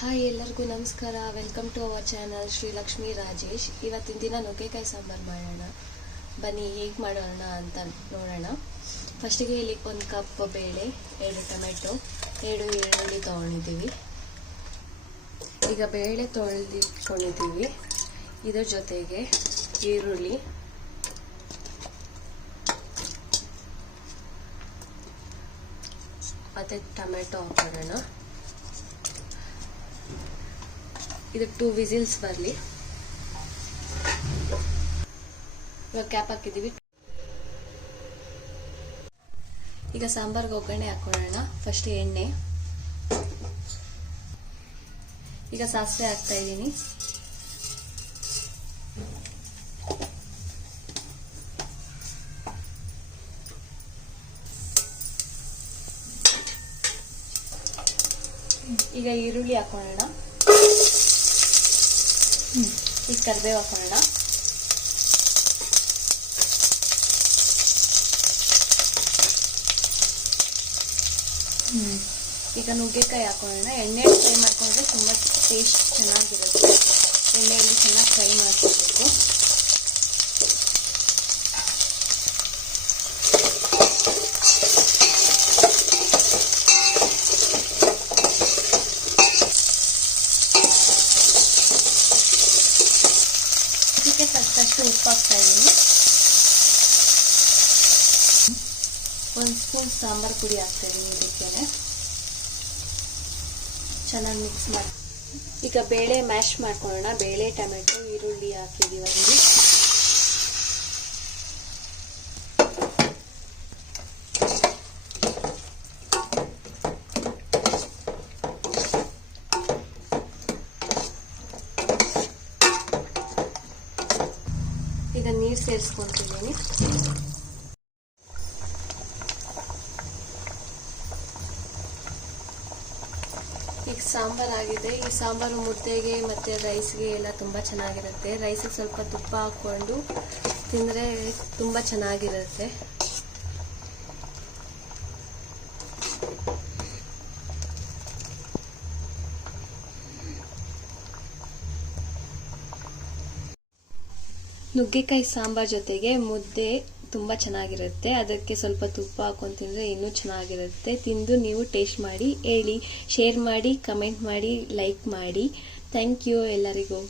Hi ಎಲ್ಲರಿಗೂ ನಮಸ್ಕಾರ. Welcome to our channel Shri Lakshmi Rajesh. ಇವತ್ತಿನ ದಿನ ನುಗ್ಗೆಕಾಯಿ ಸಾಂಬಾರು ಮಾಡೋಣ. ಬನ್ನಿ ಹೇಗೆ ಮಾಡೋಣ ಅಂತ ನೋಡೋಣ. ಫಸ್ಟಿಗೆ ಇಲ್ಲಿ 1 ಕಪ್ ಬೇಳೆ, 2 ಟೊಮೆಟೊ, 2 ಈರುಳ್ಳಿ ತೊಗೊಂಡಿದ್ದೀವಿ. ಈಗ ಬೇಳೆ ತೊಳೆದಿಟ್ಕೊಂಡಿದ್ದೀವಿ. ಇದರ ಜೊತೆಗೆ ಈರುಳ್ಳಿ, ಮತ್ತು ಟೊಮೆಟೊ ಹಾಕೋಣ. ಇದು 2 ವಿಸಿಲ್ಸ್ ಬರಲಿ. ಇವಾಗ ಕ್ಯಾಪ್ ಹಾಕಿದ್ದೀವಿ. ಈಗ ಸಾಂಬಾರ್ಗೆ ಒಗ್ಗರಣೆ ಹಾಕೊಳ್ಳೋಣ. ಫಸ್ಟ್ ಎಣ್ಣೆ, ಈಗ ಸಾಸಿವೆ ಹಾಕ್ತಾ ಇದ್ದೀನಿ. ಈಗ ಈರುಳ್ಳಿ ಹಾಕೊಳ್ಳೋಣ. ಈಗ ಕರಿಬೇವು ಹಾಕೋಣ. ಈಗ ನುಗ್ಗೆಕಾಯಿ ಹಾಕೋಣ. ಎಣ್ಣೆ ಫ್ರೈ ಮಾಡ್ಕೊಂಡ್ರೆ ತುಂಬಾ ಟೇಸ್ಟ್ ಚೆನ್ನಾಗಿರುತ್ತೆ. ಎಣ್ಣೆಯಲ್ಲಿ ಚೆನ್ನಾಗಿ ಫ್ರೈ ಮಾಡ್ಕೋಬೇಕು. ಇದಕ್ಕೆ ತಕ್ಕಷ್ಟು ಉಪ್ಪು ಹಾಕ್ತಾ ಇದ್ದೀನಿ. 1 ಸ್ಪೂನ್ ಸಾಂಬಾರ್ ಪುಡಿ ಹಾಕ್ತಾ ಇದ್ದೀನಿ. ಇದಕ್ಕೆ ಚೆನ್ನಾಗಿ ಮಿಕ್ಸ್ ಮಾಡಿ ಈಗ ಬೇಳೆ ಮ್ಯಾಶ್ ಮಾಡ್ಕೊಳ್ಳೋಣ. ಬೇಳೆ, ಟೊಮೆಟೊ, ಈರುಳ್ಳಿ ಹಾಕಿದೀವಿ. ಈಗ ನೀರು ಸೇರಿಸ್ಕೊಂತಿದ್ದೀನಿ. ಈಗ ಸಾಂಬಾರು ಆಗಿದೆ. ಈ ಸಾಂಬಾರು ಮುದ್ದೆಗೆ ಮತ್ತು ರೈಸ್ಗೆ ಎಲ್ಲ ತುಂಬ ಚೆನ್ನಾಗಿರುತ್ತೆ. ರೈಸಿಗೆ ಸ್ವಲ್ಪ ತುಪ್ಪ ಹಾಕ್ಕೊಂಡು ತಿಂದರೆ ತುಂಬ ಚೆನ್ನಾಗಿರುತ್ತೆ. ನುಗ್ಗೆಕಾಯಿ ಸಾಂಬಾರ್ ಜೊತೆಗೆ ಮುದ್ದೆ ತುಂಬ ಚೆನ್ನಾಗಿರುತ್ತೆ. ಅದಕ್ಕೆ ಸ್ವಲ್ಪ ತುಪ್ಪ ಹಾಕೊಂಡು ತಿಂದರೆ ಇನ್ನೂ ಚೆನ್ನಾಗಿರುತ್ತೆ. ತಿಂದು ನೀವು ಟೇಸ್ಟ್ ಮಾಡಿ ಹೇಳಿ, ಶೇರ್ ಮಾಡಿ, ಕಮೆಂಟ್ ಮಾಡಿ, ಲೈಕ್ ಮಾಡಿ. ಥ್ಯಾಂಕ್ ಯು ಎಲ್ಲರಿಗೂ.